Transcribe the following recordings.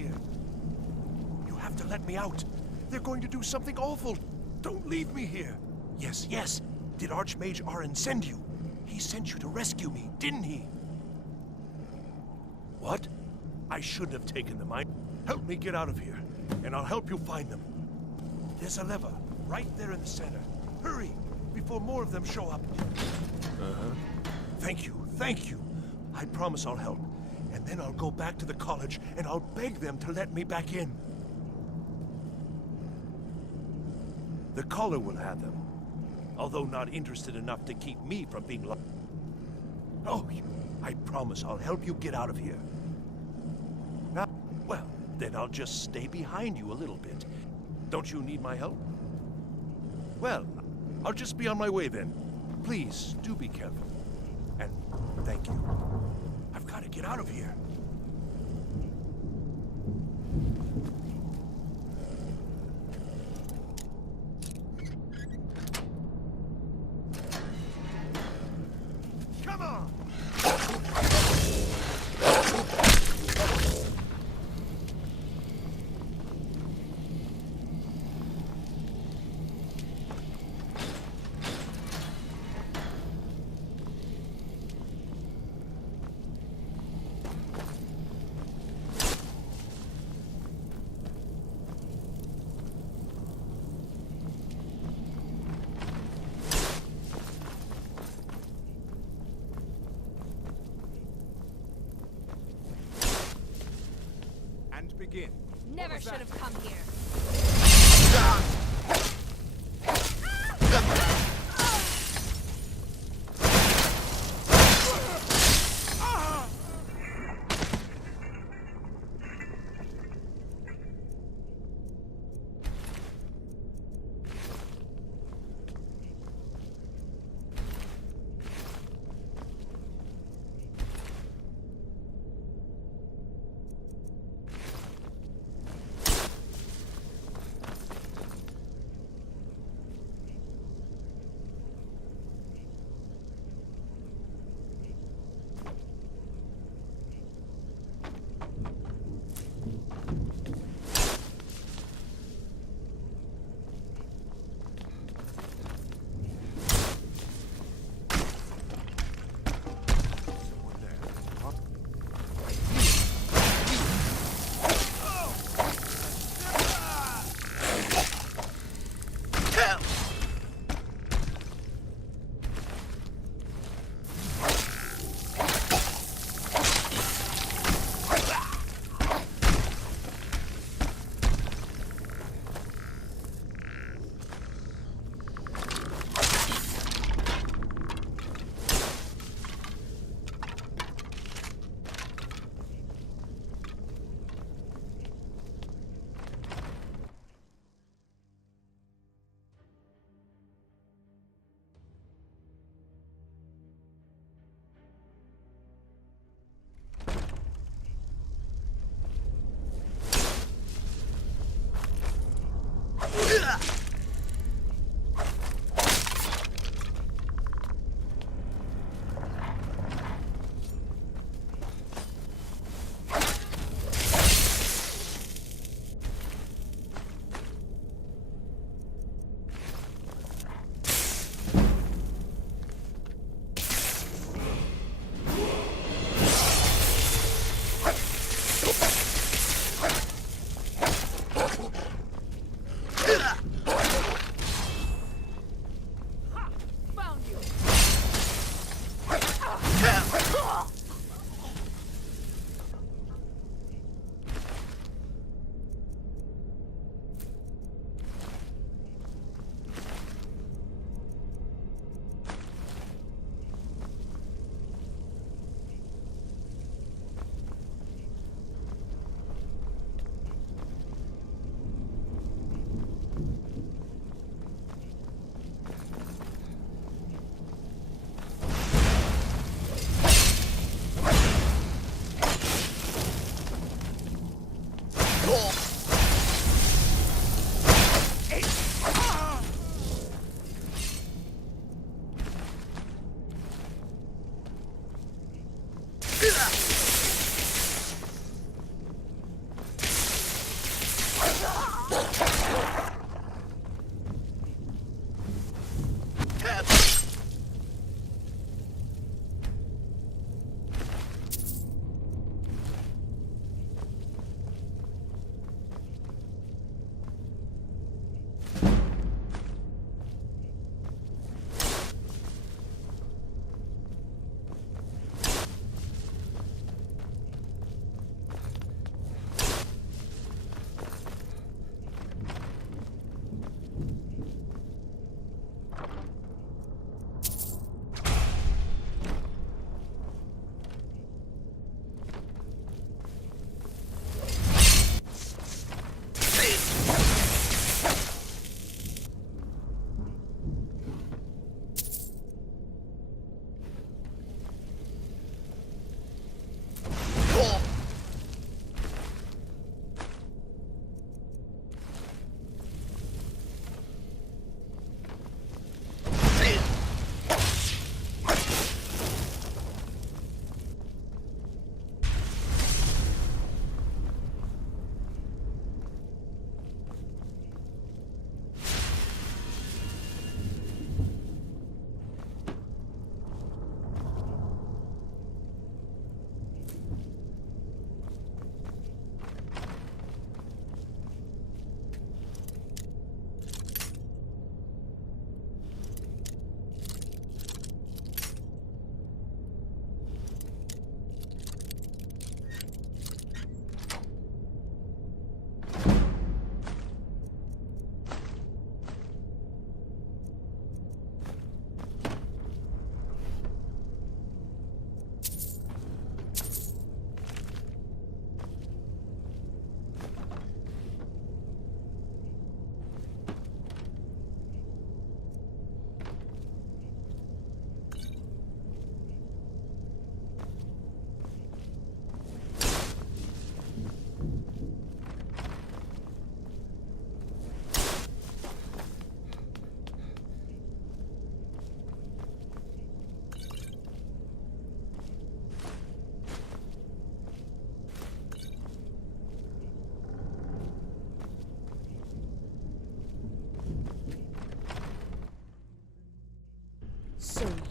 here. You have to let me out. They're going to do something awful. Don't leave me here. Yes, yes. Did Archmage Arin send you? He sent you to rescue me, didn't he? What? I shouldn't have taken them. Help me get out of here, and I'll help you find them. There's a lever right there in the center. Hurry, before more of them show up. Uh-huh. Thank you, thank you. I promise I'll help. And then I'll go back to the college, and I'll beg them to let me back in. The caller will have them, although not interested enough to keep me from being locked. Oh, I promise I'll help you get out of here. Now, well, then I'll just stay behind you a little bit. Don't you need my help? Well, I'll just be on my way then. Please, do be careful. And thank you. I've got to get out of here. Come on! Begin. Never should have come here.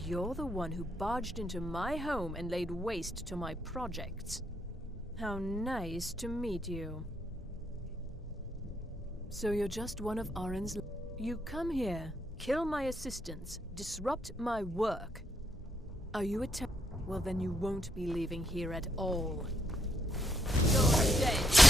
you're the one who barged into my home and laid waste to my projects. How nice to meet you. So you're just one of Arin's... You come here, kill my assistants, disrupt my work. Are you a Well, then you won't be leaving here at all. You're dead.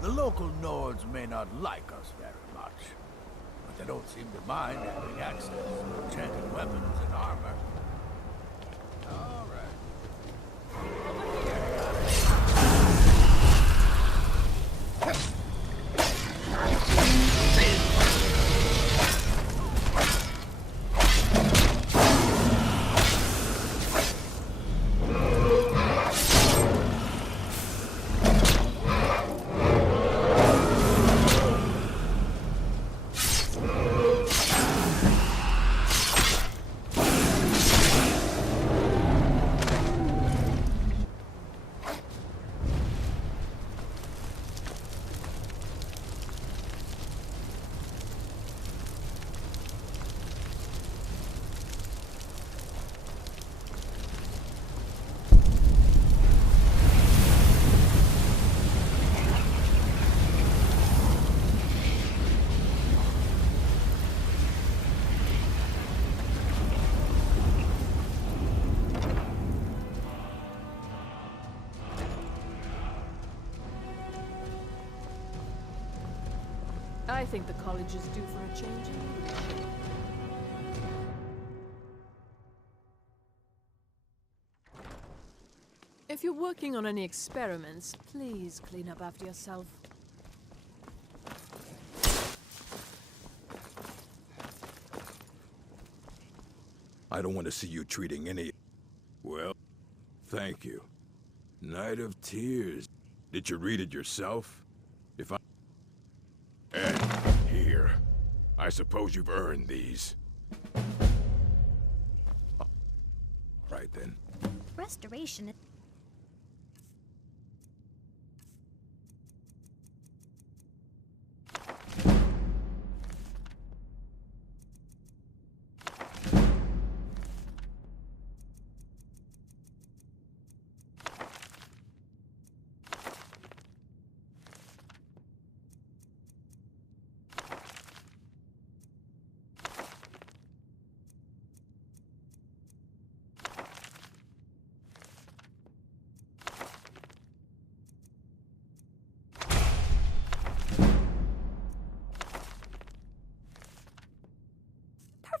The local Nords may not like us very much, but they don't seem to mind having access to enchanted weapons and armor. All right. I think the college is due for a change in leadership. If you're working on any experiments, please clean up after yourself. I don't want to see you treating any... Well... Thank you. Night of Tears. Did you read it yourself? If I... And here. I suppose you've earned these. Right then. Restoration.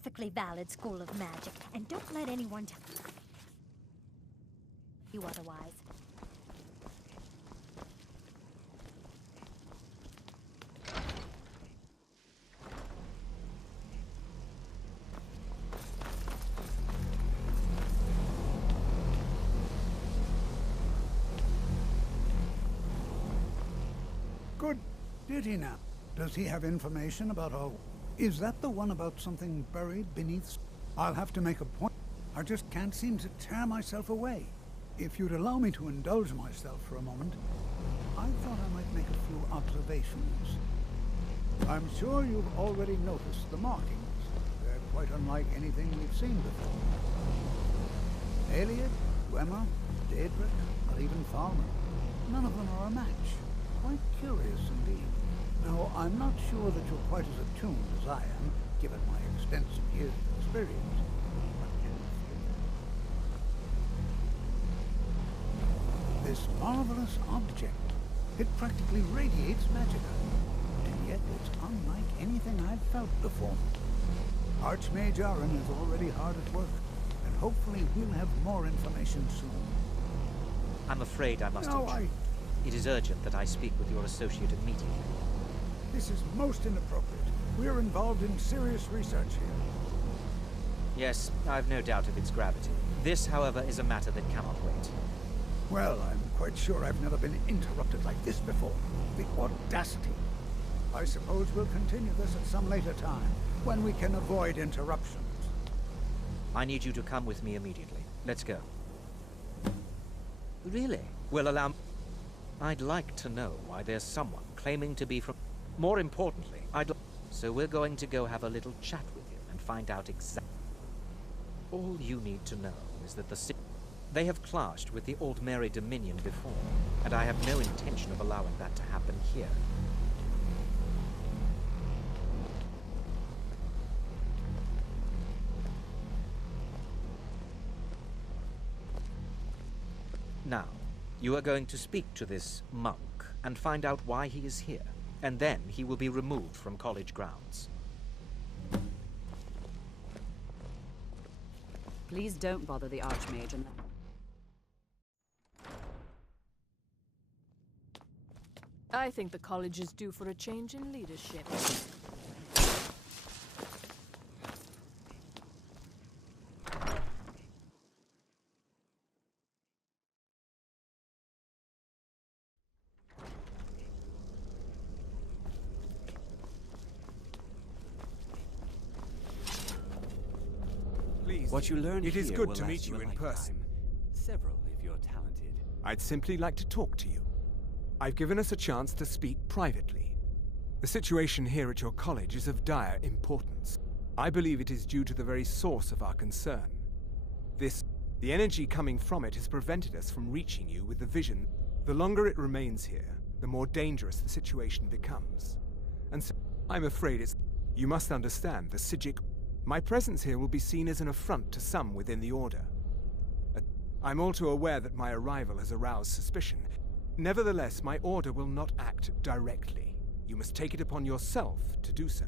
Perfectly valid school of magic, and don't let anyone tell you otherwise. Good. Did he now? Does he have information about our... Is that the one about something buried beneath... I'll have to make a point. I just can't seem to tear myself away. If you'd allow me to indulge myself for a moment, I thought I might make a few observations. I'm sure you've already noticed the markings. They're quite unlike anything we've seen before. Eliot, Dwemer, Daedric, or even Farmer. None of them are a match. Quite curious indeed. Now, I'm not sure that you're quite as attuned as I am, given my extensive years of experience. But can you feel it? This marvelous object, it practically radiates magicka. And yet it's unlike anything I've felt before. Archmage Aaron is already hard at work, and hopefully we'll have more information soon. I'm afraid I must intrude. It is urgent that I speak with your associate immediately. This is most inappropriate. We're involved in serious research here. Yes, I've no doubt of its gravity. This, however, is a matter that cannot wait. Well, I'm quite sure I've never been interrupted like this before. The audacity. I suppose we'll continue this at some later time, when we can avoid interruptions. I need you to come with me immediately. Let's go. Really? Well, allow me... I'd like to know why there's someone claiming to be from... More importantly, So we're going to go have a little chat with him and find out exactly... All you need to know is that the city... They have clashed with the Old Mary Dominion before, and I have no intention of allowing that to happen here. Now, you are going to speak to this monk and find out why he is here, and then he will be removed from college grounds. Please don't bother the Archmage and... I think the college is due for a change in leadership. What you learn It is here good will to last meet you a in lifetime. person. Several, if you're talented. I'd simply like to talk to you. I've given us a chance to speak privately. The situation here at your college is of dire importance. I believe it is due to the very source of our concern. The energy coming from it has prevented us from reaching you with the vision. The longer it remains here, the more dangerous the situation becomes. And so, I'm afraid you must understand the Psijic... My presence here will be seen as an affront to some within the Order. I'm all too aware that my arrival has aroused suspicion. Nevertheless, my Order will not act directly. You must take it upon yourself to do so.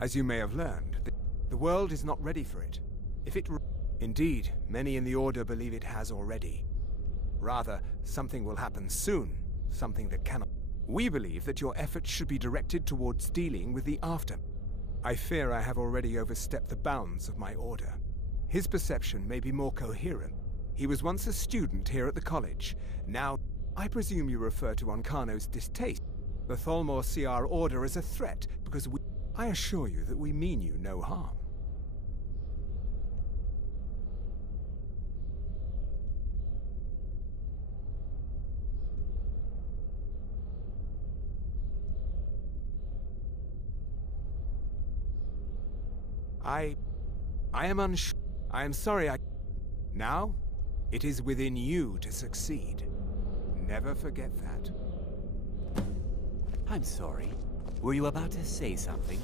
As you may have learned, the world is not ready for it. Indeed, many in the Order believe it has already. Rather, something will happen soon, something that cannot... We believe that your efforts should be directed towards dealing with the after... I fear I have already overstepped the bounds of my Order. His perception may be more coherent. He was once a student here at the college. Now, I presume you refer to Onkano's distaste. The Tholmor see our order as a threat, because I assure you that we mean you no harm. I am unsure. I am sorry Now, it is within you to succeed. Never forget that. I'm sorry. Were you about to say something?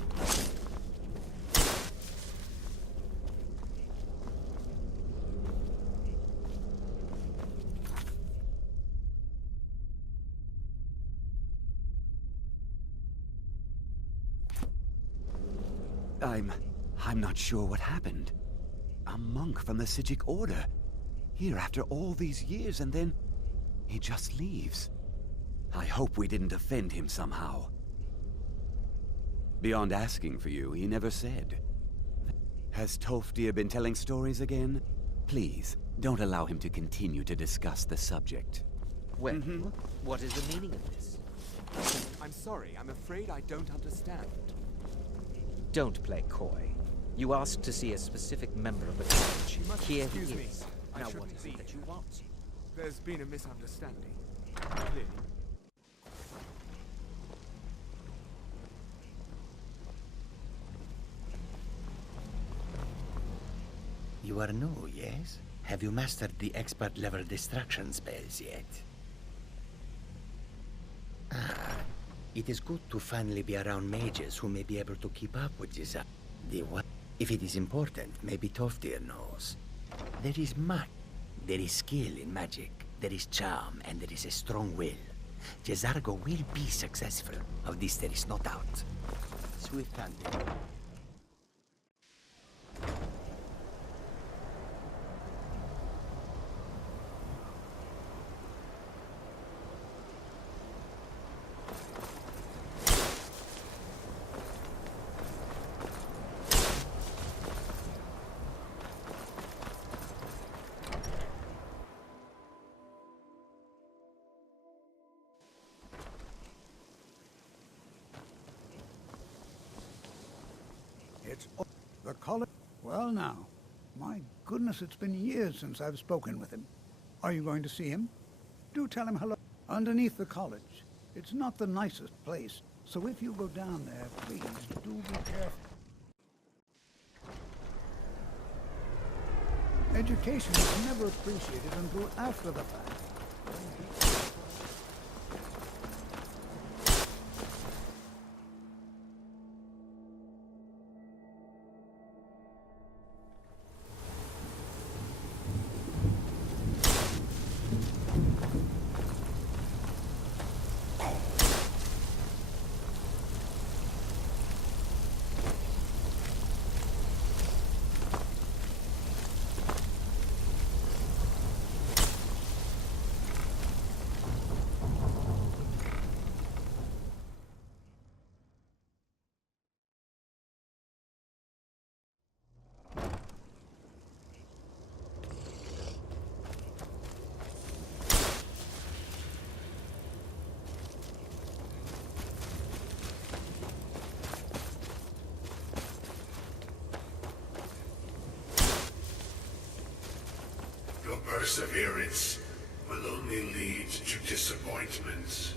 I'm not sure what happened. A monk from the Sijic Order. Here after all these years, and then he just leaves. I hope we didn't offend him somehow. Beyond asking for you, he never said. Has Toftir been telling stories again? Please, don't allow him to continue to discuss the subject. Well, what is the meaning of this? I'm sorry, I'm afraid I don't understand. Don't play coy. You asked to see a specific member of the college. You must Here excuse he me. is. I Now shouldn't what is be it that here. you want? There's been a misunderstanding. Clearly. You are new, yes? Have you mastered the expert-level distraction spells yet? Ah, it is good to finally be around mages who may be able to keep up with this. The what? If it is important, maybe Toftir knows. There is much. There is skill in magic, there is charm, and there is a strong will. Jezargo will be successful. Of this there is no doubt. Swift hunting. The college? Well now, my goodness, it's been years since I've spoken with him. Are you going to see him? Do tell him hello. Underneath the college. It's not the nicest place, so if you go down there, please do be careful. Education is never appreciated until after the fact. Perseverance will only lead to disappointment.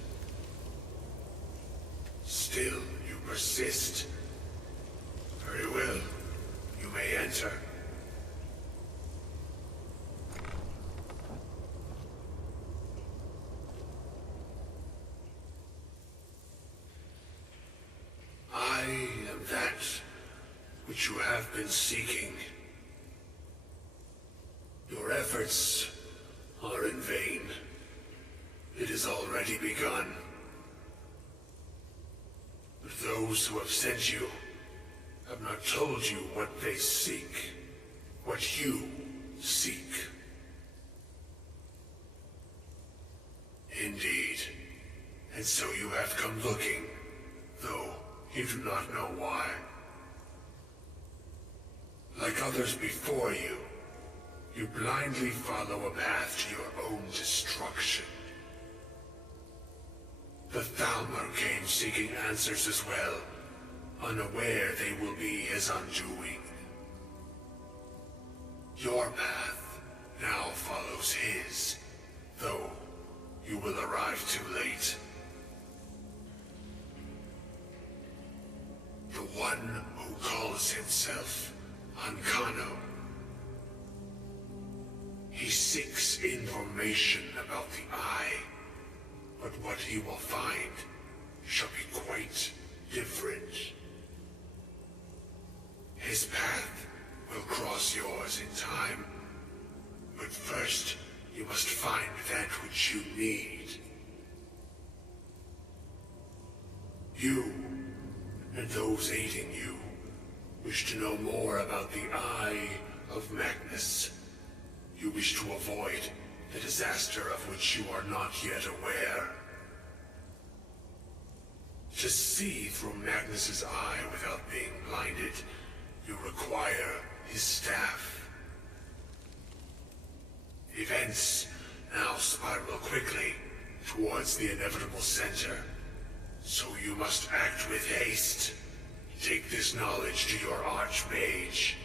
Still, you persist. Very well. You may enter. I am that which you have been seeking. Your efforts are in vain. It has already begun. But those who have sent you have not told you what they seek, what you seek. Indeed. And so you have come looking, though you do not know why. Like others before you, You blindly follow a path to your own destruction. The Thalmor came seeking answers as well, unaware they will be his undoing. Your path now follows his, though you will arrive too late. The one who calls himself Ancano. He seeks information about the Eye, but what he will find shall be quite different. His path will cross yours in time, but first you must find that which you need. You, and those aiding you, wish to know more about the Eye of Magnus. You wish to avoid the disaster of which you are not yet aware. To see through Magnus's eye without being blinded, you require his staff. Events now spiral quickly towards the inevitable center, so you must act with haste. Take this knowledge to your Archmage.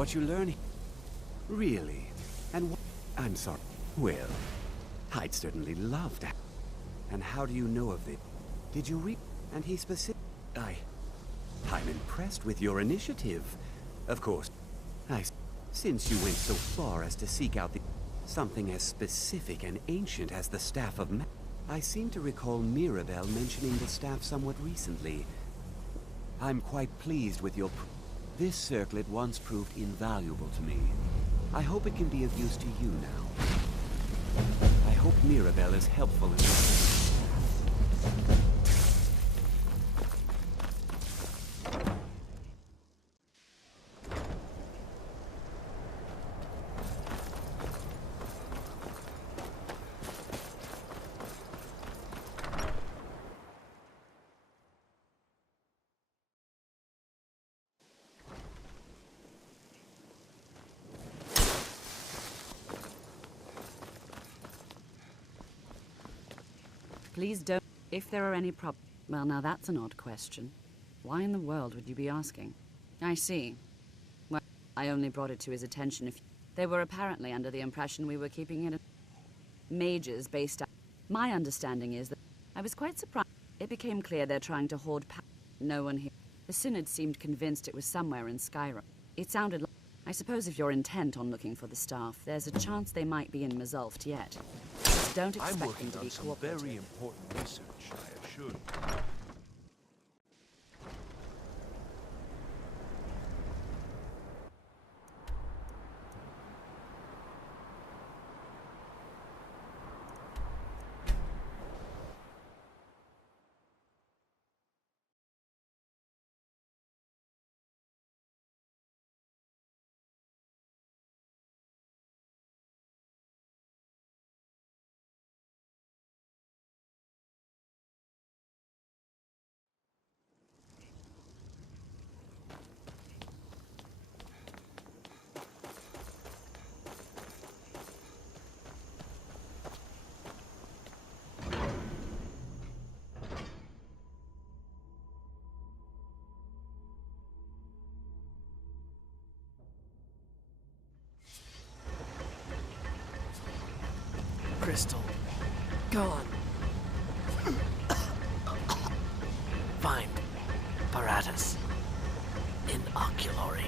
What you learn? Really? And I'm sorry. Well, I'd certainly love that. And how do you know of it? Did you read? And he I'm impressed with your initiative. Of course. Since you went so far as to seek out something as specific and ancient as the Staff of I seem to recall Mirabelle mentioning the staff somewhat recently. I'm quite pleased with your this circlet once proved invaluable to me. I hope it can be of use to you now. I hope Mirabelle is helpful in this. Please don't. If there are any Well, now that's an odd question. Why in the world would you be asking? I see. Well, I only brought it to his attention if they were apparently under the impression we were keeping it mages based out. My understanding is that I was quite surprised. It became clear they're trying to hoard power. No one here. The Synod seemed convinced it was somewhere in Skyrim. It sounded like... I suppose if you're intent on looking for the staff, there's a chance they might be in Mazulft yet. Just don't expect them to be cooperative. I'm working on some very important research, I assure you. crystal. Gone. Find apparatus. Inoculary.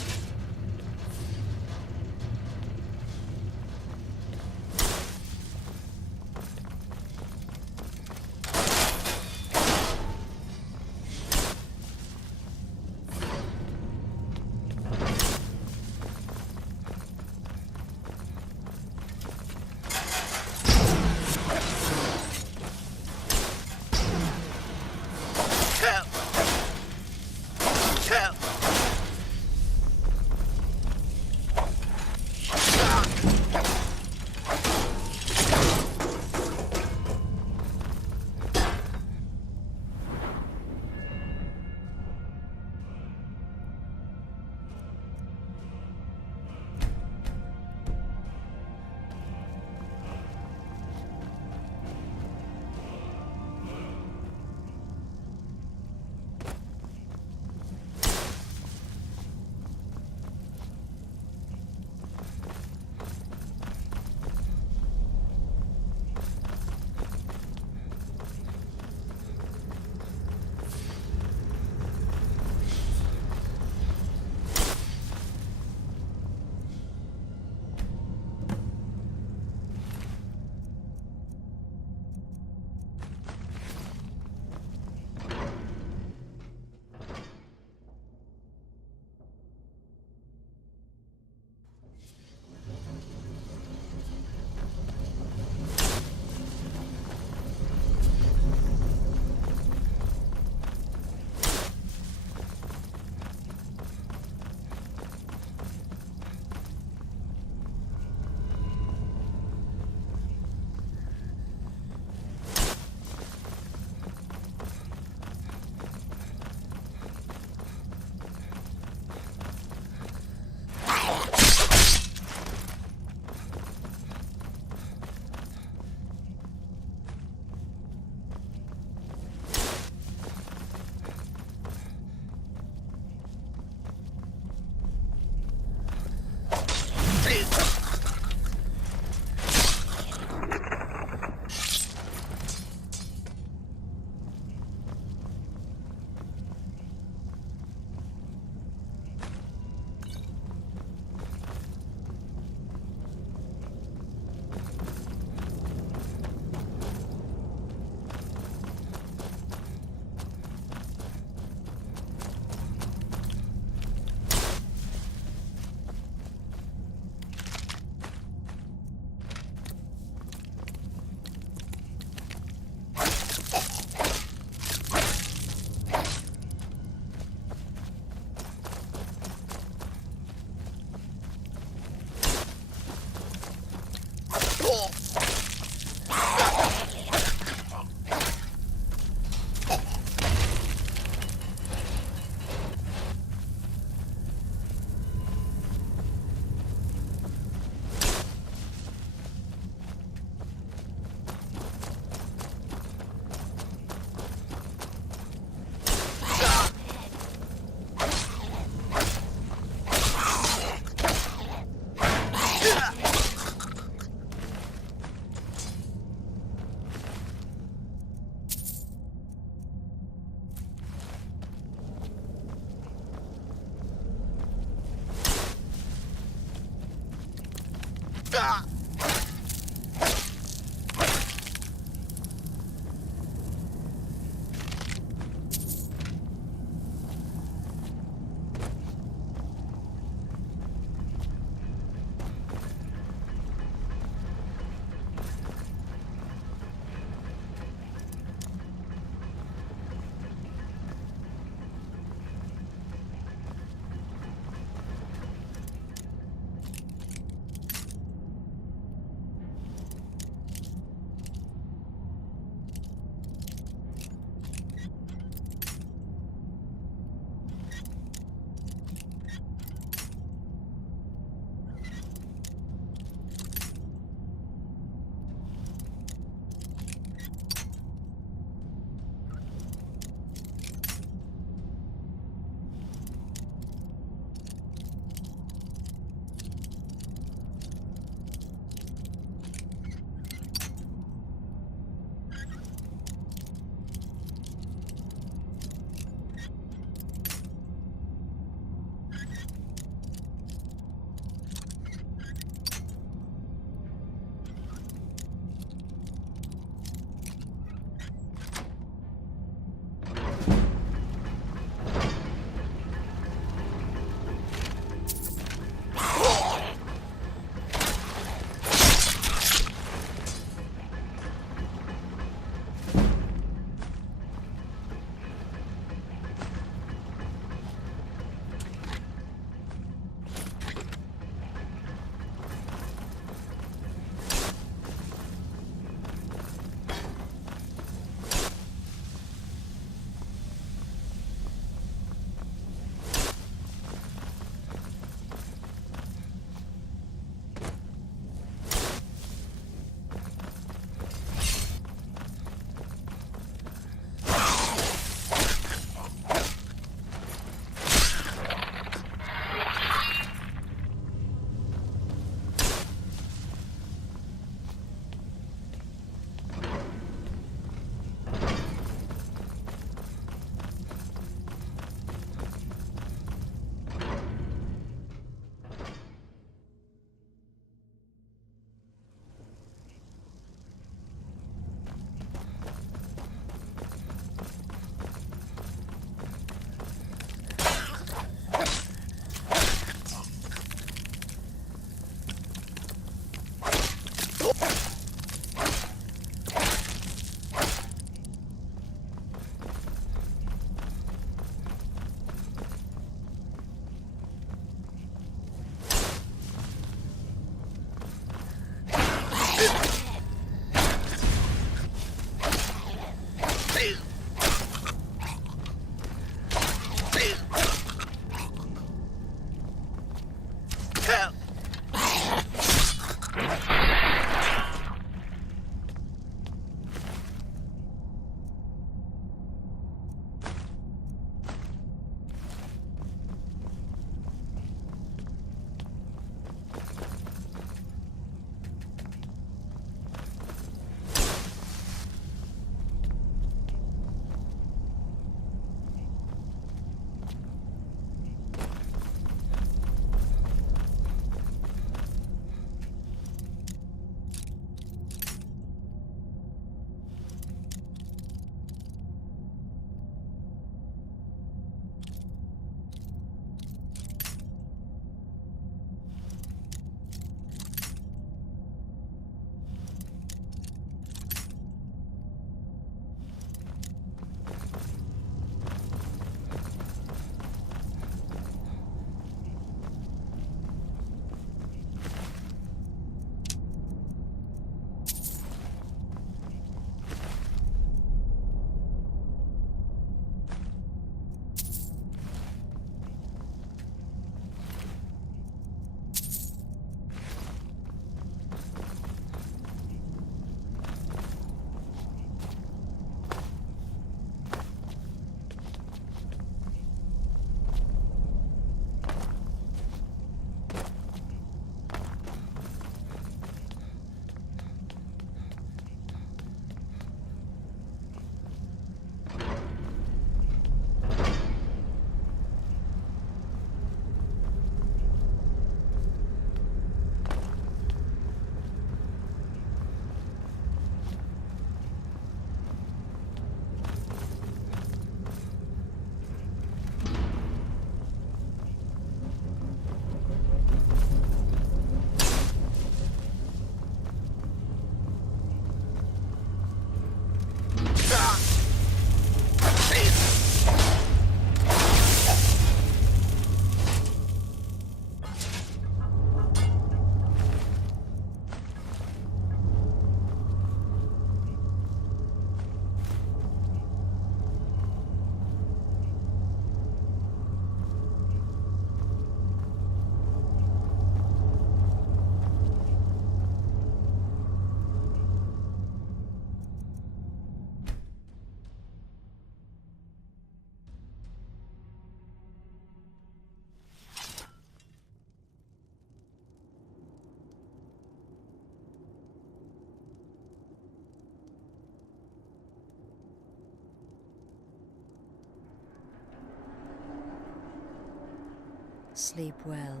Sleep well?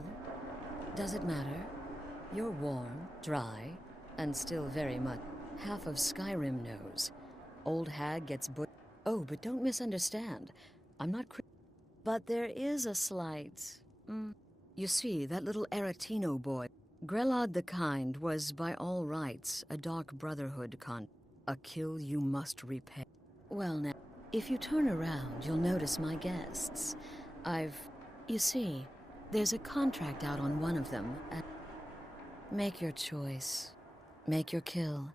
Does it matter? You're warm, dry, and still very much. Half of Skyrim knows. Old hag gets Oh, but don't misunderstand. I'm not but there is a slight... You see, that little Aretino boy, Grelod the Kind, was by all rights a Dark Brotherhood a kill you must repay. Well now, if you turn around, you'll notice my guests. You see, there's a contract out on one of them, and... Make your choice. Make your kill.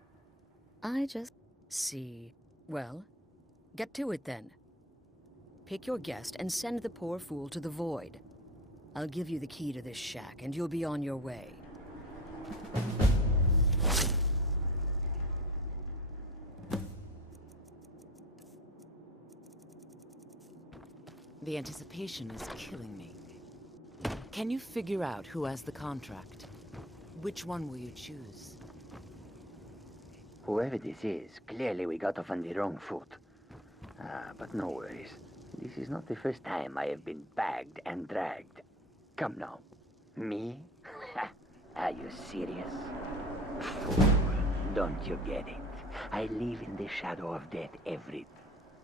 I just... See. Well, get to it then. Pick your guest and send the poor fool to the void. I'll give you the key to this shack, and you'll be on your way. The anticipation is killing me. Can you figure out who has the contract? Which one will you choose? Whoever this is, clearly we got off on the wrong foot. But no worries. This is not the first time I have been bagged and dragged. Come now. Me? Are you serious? Fool, don't you get it? I live in the shadow of death every...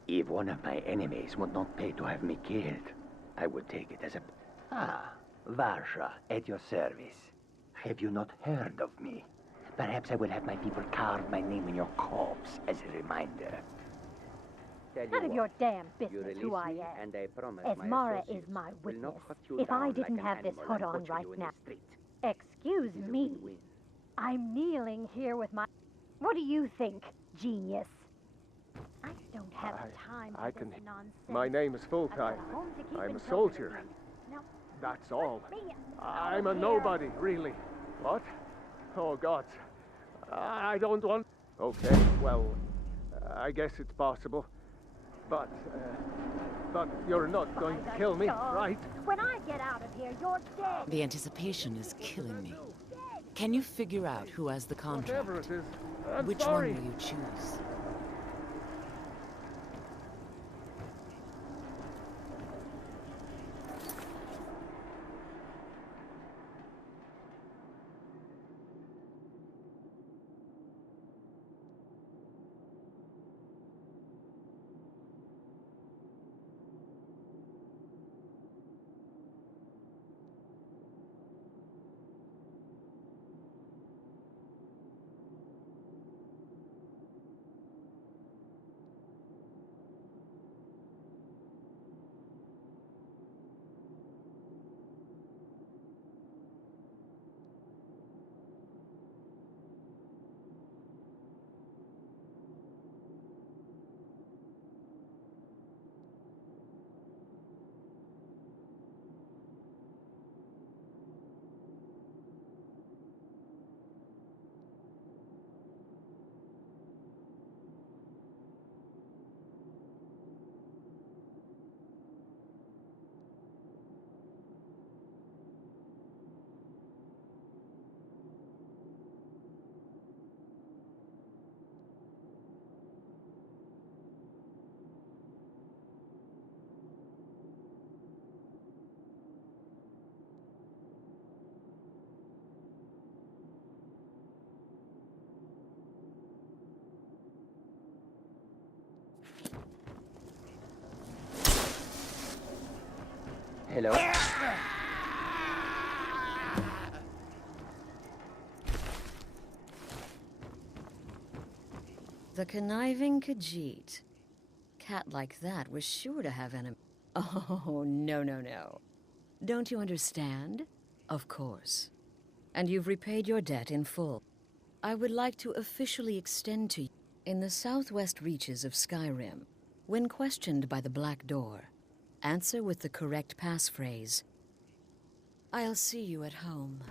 If one of my enemies would not pay to have me killed, I would take it as a... Varsha, at your service. Have you not heard of me? Perhaps I will have my people carve my name in your corpse as a reminder. None of your damn business who I am. Esmara is my witness. If I didn't have this hood on right now... Excuse me. I'm kneeling here with my... What do you think, genius? I don't have time for this nonsense. My name is Full-Time. I'm a soldier. That's all. I'm a nobody, really. What? Oh, God. I don't want... Okay, well, I guess it's possible. But you're not going to kill me, right? When I get out of here, you're dead. The anticipation is killing me. Can you figure out who has the contract? Whatever it is, I'm Which sorry. one will you choose? Hello? The conniving Khajiit. Cat like that was sure to have enemies. Oh, no, no, no. Don't you understand? Of course. And you've repaid your debt in full. I would like to officially extend to you, in the southwest reaches of Skyrim, when questioned by the Black Door, answer with the correct passphrase. I'll see you at home.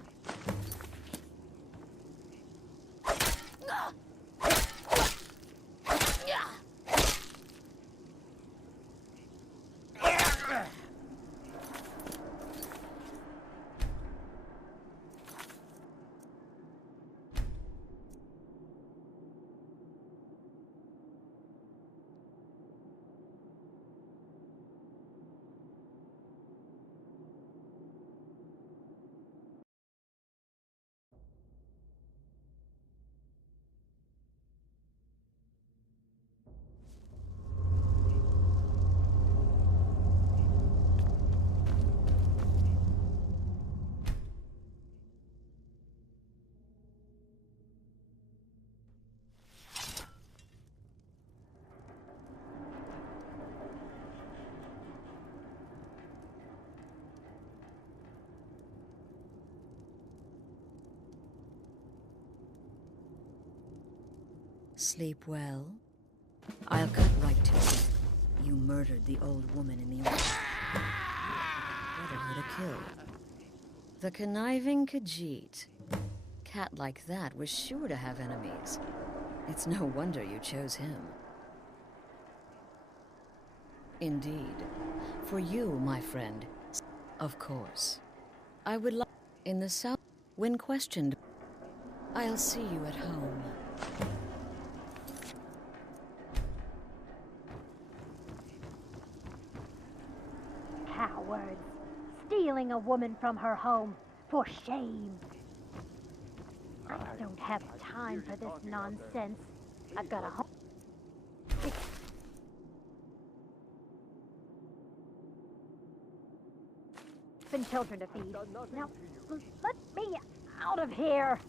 Sleep well? I'll cut right to it. You murdered the old woman in the order. Brotherhood a kill. The conniving Khajiit. Cat like that was sure to have enemies. It's no wonder you chose him. Indeed. For you, my friend. Of course. I would like... In the south, when questioned, I'll see you at home. Cowards. Stealing a woman from her home. For shame. I don't have time for this nonsense. I've got a home. And children to feed. Now, let me out of here.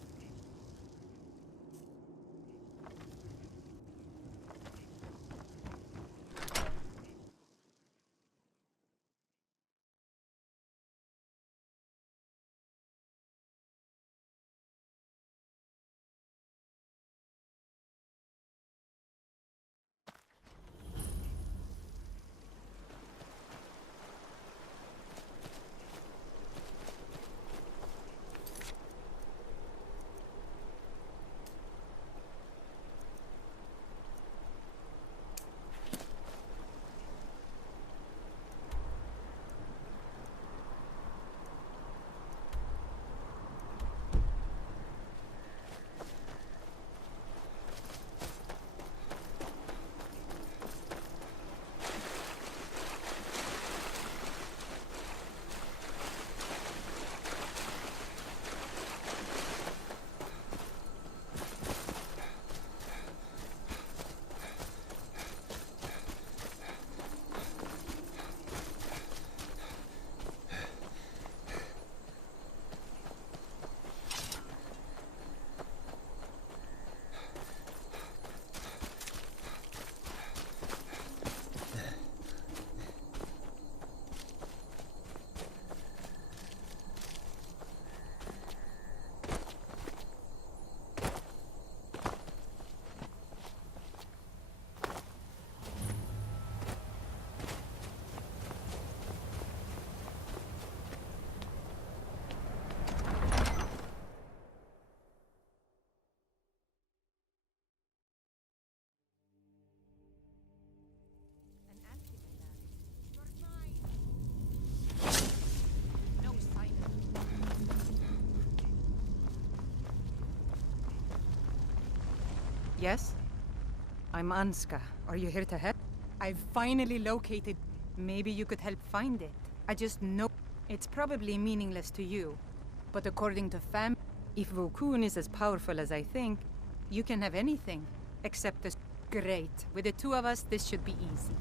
Yes? I'm Anska. Are you here to help? I've finally located... Maybe you could help find it. I just know... It's probably meaningless to you. But according to fam... If Vokun is as powerful as I think, you can have anything. Except this... Great. With the two of us, this should be easy.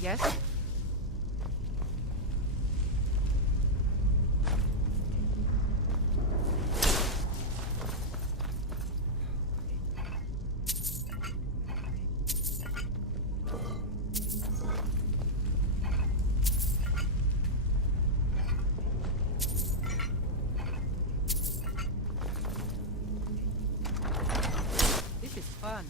Yes? This is fun.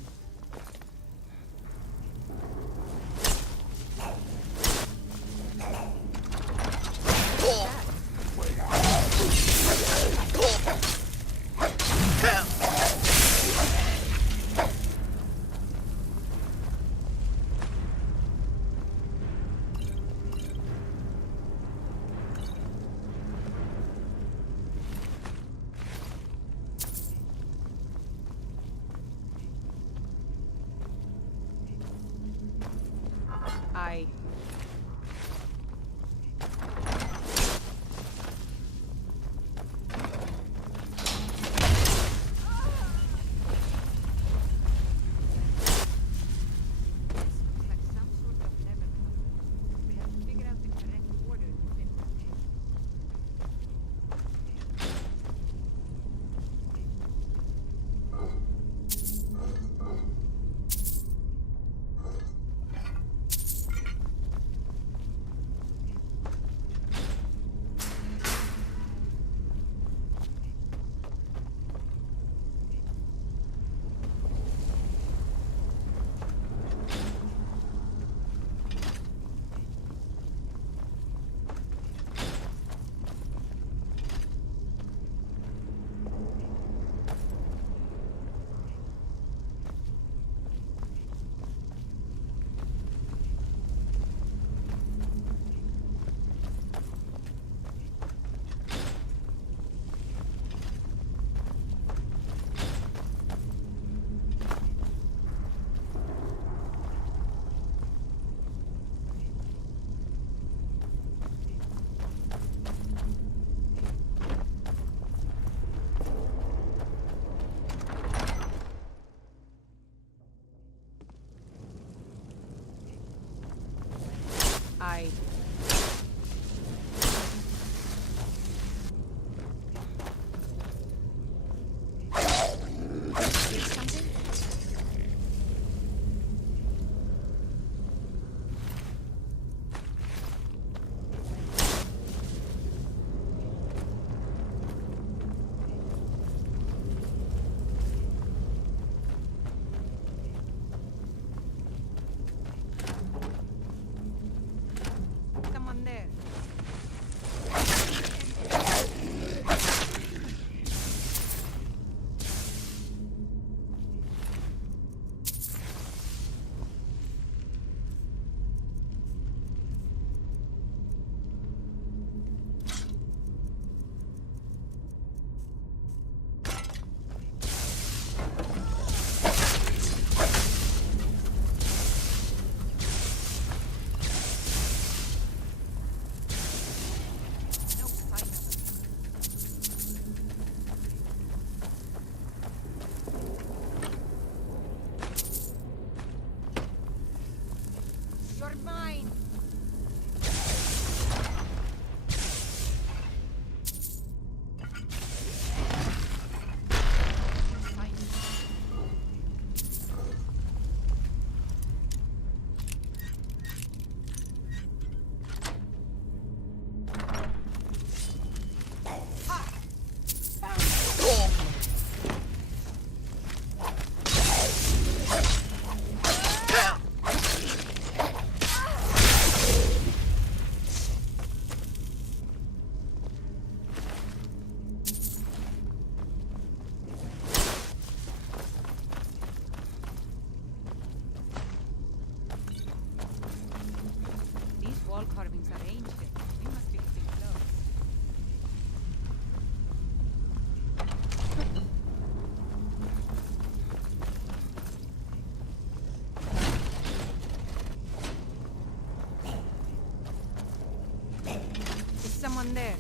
Down there.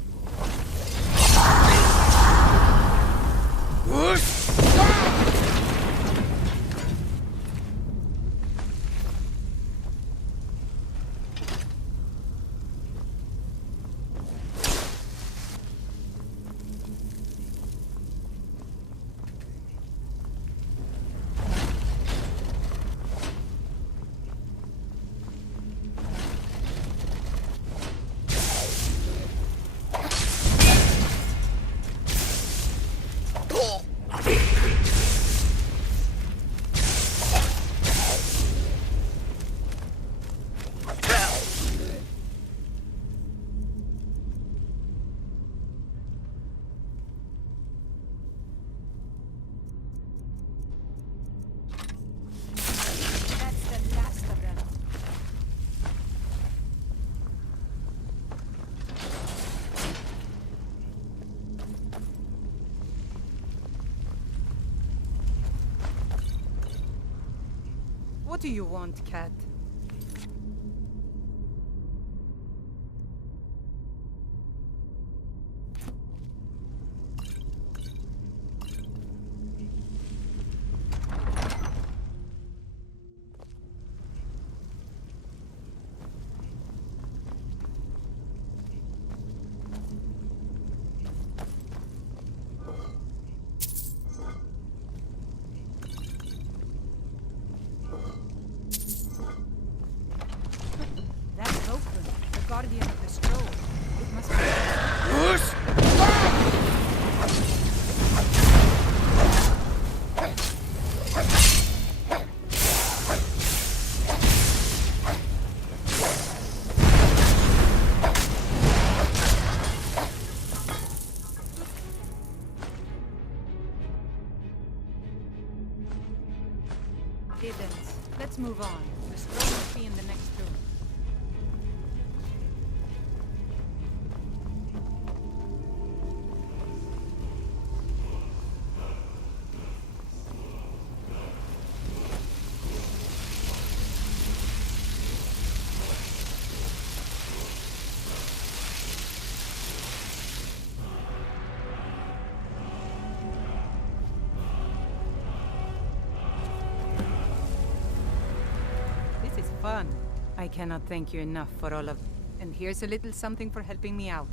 What do you want, cat? Guardian of the scroll. It must be. Evidence. Let's move on. The scroll must be in the next room. Fun. I cannot thank you enough for all of... And here's a little something for helping me out.